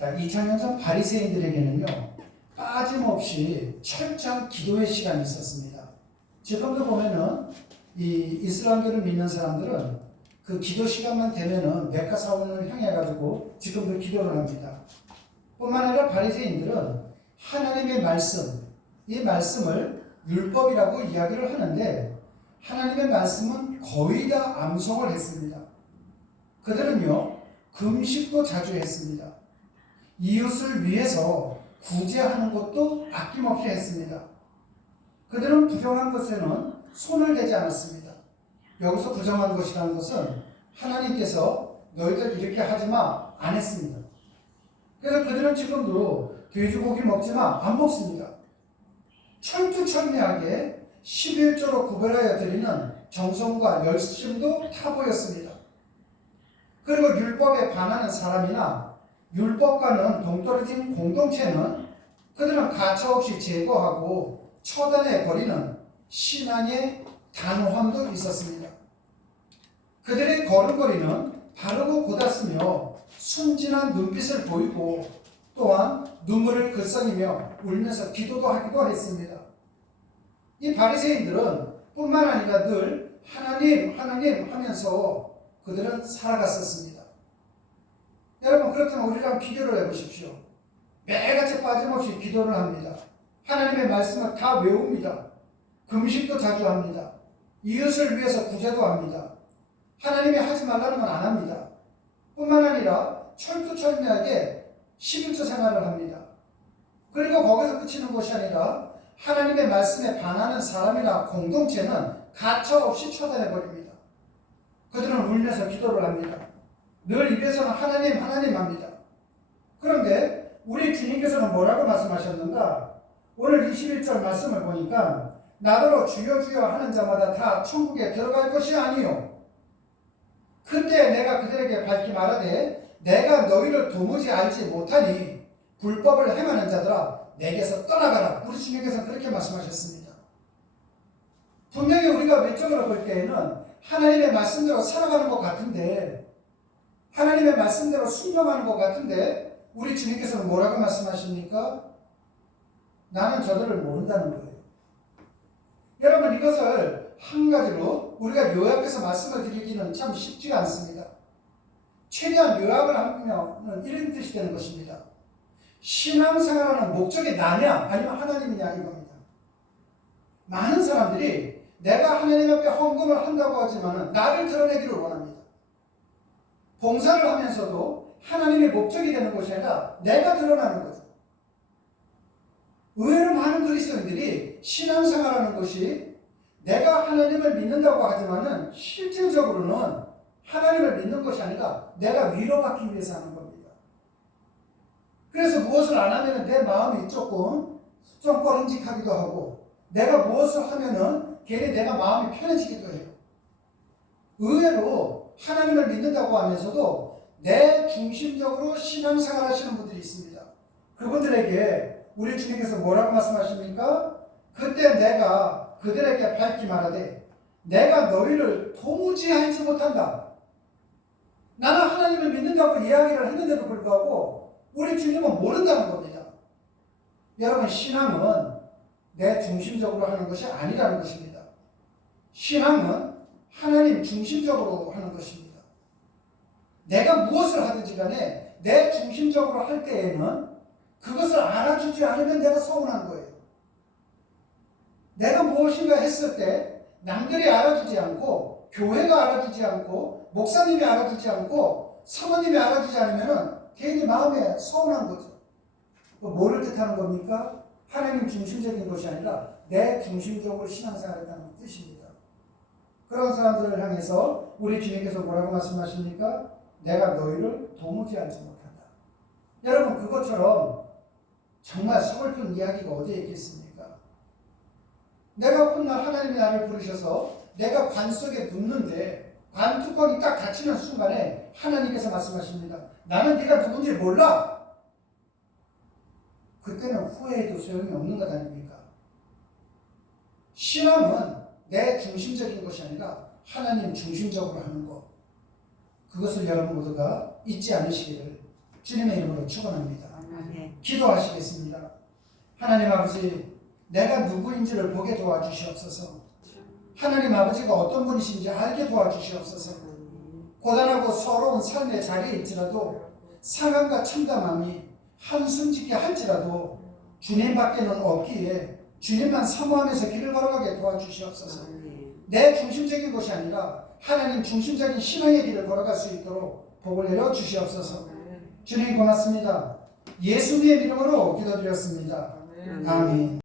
자, 2000년 전 바리새인들에게는요, 빠짐없이 철저한 기도의 시간이 있었습니다. 지금도 보면은 이 이슬람교를 믿는 사람들은 그 기도 시간만 되면은 메카 사원을 향해 가지고 지금도 기도를 합니다. 뿐만 아니라 바리새인들은 하나님의 말씀, 이 말씀을 율법이라고 이야기를 하는데 하나님의 말씀은 거의 다 암송을 했습니다. 그들은요, 금식도 자주 했습니다. 이웃을 위해서 구제하는 것도 아낌없이 했습니다. 그들은 부정한 것에는 손을 대지 않았습니다. 여기서 부정한 것이라는 것은 하나님께서 너희들 이렇게 하지 마 안 했습니다. 그래서 그들은 지금도 돼지고기 먹지 마 안 먹습니다. 철두철미하게 11조로 구별하여 드리는 정성과 열심도 타 보였습니다. 그리고 율법에 반하는 사람이나 율법과는 동떨어진 공동체는 그들은 가차없이 제거하고 처단해 버리는 신앙의 단호함도 있었습니다. 그들의 걸음걸이는 바르고 곧았으며 순진한 눈빛을 보이고 또한 눈물을 글썽이며 울면서 기도도 하기도 했습니다. 이 바리새인들은 뿐만 아니라 늘 하나님 하나님 하면서 그들은 살아갔었습니다. 여러분, 그렇다면 우리랑 비교를 해보십시오. 매일같이 빠짐없이 기도를 합니다. 하나님의 말씀을 다 외웁니다. 금식도 자주 합니다. 이웃을 위해서 구제도 합니다. 하나님이 하지 말라는 건 안 합니다. 뿐만 아니라 철두철미하게 11조 생활을 합니다. 그리고 거기서 그치는 것이 아니라 하나님의 말씀에 반하는 사람이나 공동체는 가차없이 처단해버립니다. 그들은 울면서 기도를 합니다. 늘 입에서는 하나님 하나님 합니다. 그런데 우리 주님께서는 뭐라고 말씀하셨는가? 오늘 21절 말씀을 보니까 나더러 주여 주여 하는 자마다 다 천국에 들어갈 것이 아니요 그때 내가 그들에게 밝히 말하되 내가 너희를 도무지 알지 못하니 불법을 행하는 자들아 내게서 떠나가라. 우리 주님께서 그렇게 말씀하셨습니다. 분명히 우리가 외적으로 볼 때에는 하나님의 말씀대로 살아가는 것 같은데, 하나님의 말씀대로 순종하는 것 같은데 우리 주님께서는 뭐라고 말씀하십니까? 나는 저들을 모른다는 거예요. 여러분, 이것을 한 가지로 우리가 요약해서 말씀을 드리기는 참 쉽지가 않습니다. 최대한 요약을 하면 이런 뜻이 되는 것입니다. 신앙생활하는 목적이 나냐 아니면 하나님이냐 이겁니다. 많은 사람들이 내가 하나님 앞에 헌금을 한다고 하지만 나를 드러내기를 원합니다. 봉사를 하면서도 하나님의 목적이 되는 것이 아니라 내가 드러나는 거죠. 의외로 많은 그리스도인들이 신앙생활하는 것이 내가 하나님을 믿는다고 하지만은 실질적으로는 하나님을 믿는 것이 아니라 내가 위로받기 위해서 하는 겁니다. 그래서 무엇을 안 하면은 내 마음이 좀 꺼림직하기도 하고 내가 무엇을 하면은 괜히 내가 마음이 편해지기도 해요. 의외로 하나님을 믿는다고 하면서도 내 중심적으로 신앙생활 하시는 분들이 있습니다. 그분들에게 우리 주님께서 뭐라고 말씀하십니까? 그때 내가 그들에게 밝히 말하되 내가 너희를 도무지 알지 못한다. 나는 하나님을 믿는다고 이야기를 했는데도 불구하고 우리 주님은 모른다는 겁니다. 여러분, 신앙은 내 중심적으로 하는 것이 아니라는 것입니다. 신앙은 하나님 중심적으로 하는 것입니다. 내가 무엇을 하든지 간에 내 중심적으로 할 때에는 그것을 알아주지 않으면 내가 서운한 거예요. 내가 무엇인가 했을 때 남들이 알아주지 않고 교회가 알아주지 않고 목사님이 알아주지 않고 사모님이 알아주지 않으면 괜히 마음에 서운한 거죠. 뭐를 뜻하는 겁니까? 하나님 중심적인 것이 아니라 내 중심적으로 신앙생활했다는 뜻입니다. 그런 사람들을 향해서 우리 주님께서 뭐라고 말씀하십니까? 내가 너희를 도무지 알지 못한다. 여러분, 그것처럼 정말 서글픈 이야기가 어디에 있겠습니까? 내가 훗날 하나님이 나를 부르셔서 내가 관 속에 눕는데 관 뚜껑이 딱 닫히는 순간에 하나님께서 말씀하십니다. 나는 네가 누군지 몰라. 그때는 후회해도 소용이 없는 것 아닙니까? 신앙은 내 중심적인 것이 아니라 하나님 중심적으로 하는 것. 그것을 여러분 모두가 잊지 않으시기를 주님의 이름으로 축원합니다. 아멘. 기도하시겠습니다. 하나님 아버지, 내가 누구인지를 보게 도와주시옵소서. 하나님 아버지가 어떤 분이신지 알게 도와주시옵소서. 고단하고 서러운 삶의 자리에 있지라도 상함과 참담함이 한숨 짓게 할지라도 주님밖에는 없기에 주님만 사모하면서 길을 걸어가게 도와주시옵소서. 내 중심적인 것이 아니라 하나님 중심적인 신앙의 길을 걸어갈 수 있도록 복을 내려 주시옵소서. 주님 고맙습니다. 예수님의 이름으로 기도드렸습니다. 아멘.